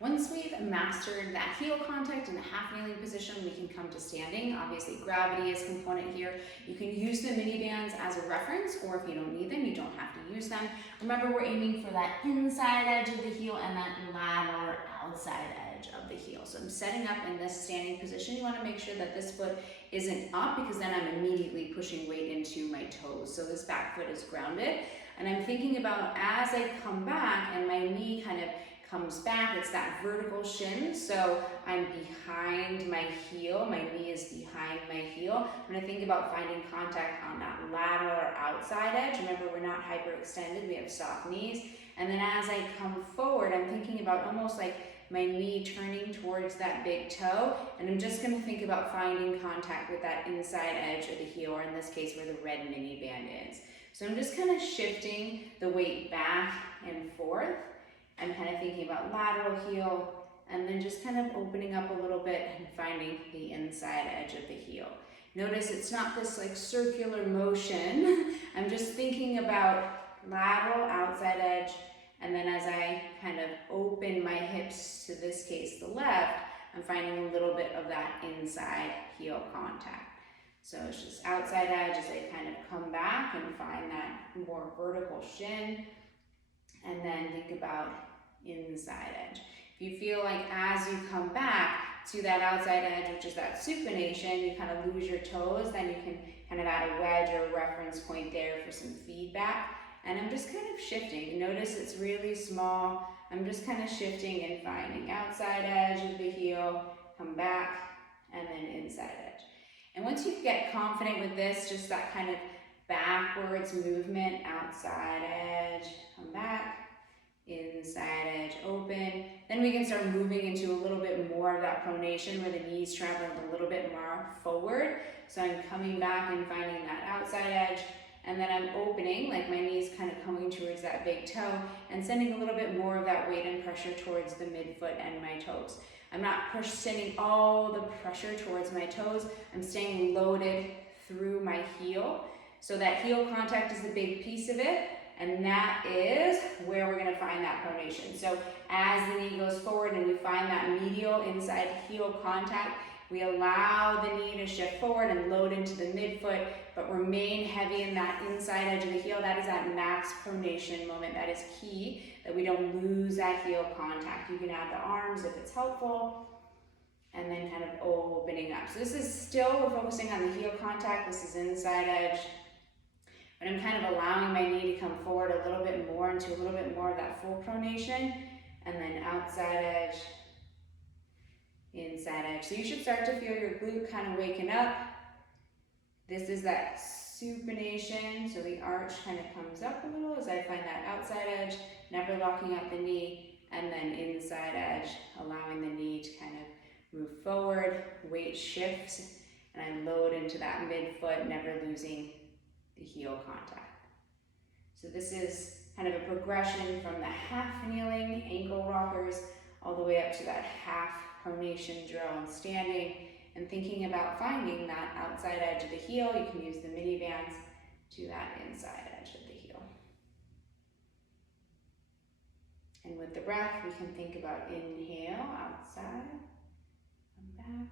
Once we've mastered that heel contact in a half kneeling position, we can come to standing. Obviously, gravity is a component here. You can use the mini bands as a reference, or if you don't need them, you don't have to use them. Remember, we're aiming for that inside edge of the heel and that lateral outside edge of the heel. So I'm setting up in this standing position. You want to make sure that this foot isn't up, because then I'm immediately pushing weight into my toes. So this back foot is grounded. And I'm thinking about as I come back and my knee kind of comes back, it's that vertical shin, so I'm behind my heel, my knee is behind my heel. I'm going to think about finding contact on that lateral or outside edge. Remember, we're not hyperextended, we have soft knees. And then as I come forward, I'm thinking about almost like my knee turning towards that big toe, and I'm just going to think about finding contact with that inside edge of the heel, or in this case where the red mini band is. So I'm just kind of shifting the weight back and forth. I'm kind of thinking about lateral heel, and then just kind of opening up a little bit and finding the inside edge of the heel. Notice it's not this like circular motion. I'm just thinking about lateral outside edge, and then as I kind of open my hips, to this case the left, I'm finding a little bit of that inside heel contact. So it's just outside edge as I kind of come back and find that more vertical shin, and then think about inside edge. If you feel like as you come back to that outside edge, which is that supination, you kind of lose your toes, then you can kind of add a wedge or a reference point there for some feedback. And I'm just kind of shifting. Notice it's really small. I'm just kind of shifting and finding outside edge of the heel, come back, and then inside edge. And once you get confident with this, just that kind of backwards movement, outside edge, come back, inside edge, open. Then we can start moving into a little bit more of that pronation where the knees travel a little bit more forward. So I'm coming back and finding that outside edge, and then I'm opening, like my knees kind of coming towards that big toe and sending a little bit more of that weight and pressure towards the midfoot and my toes. I'm not sending all the pressure towards my toes. I'm staying loaded through my heel. So that heel contact is the big piece of it. And that is where we're going to find that pronation. So as the knee goes forward and we find that medial inside heel contact, we allow the knee to shift forward and load into the midfoot, but remain heavy in that inside edge of the heel. That is that max pronation moment. That is key, that we don't lose that heel contact. You can add the arms if it's helpful, and then kind of opening up. So this is still, we're focusing on the heel contact. This is inside edge. But I'm kind of allowing my knee to come forward a little bit more into a little bit more of that full pronation, and then outside edge, inside edge. So you should start to feel your glute kind of waking up. This is that supination, so the arch kind of comes up a little as I find that outside edge, never locking out the knee, and then inside edge, allowing the knee to kind of move forward, weight shifts, and I load into that midfoot, never losing the heel contact. So this is kind of a progression from the half kneeling ankle rockers all the way up to that half pronation drill and standing, and thinking about finding that outside edge of the heel. You can use the mini bands to that inside edge of the heel. And with the breath, we can think about inhale, outside, come back,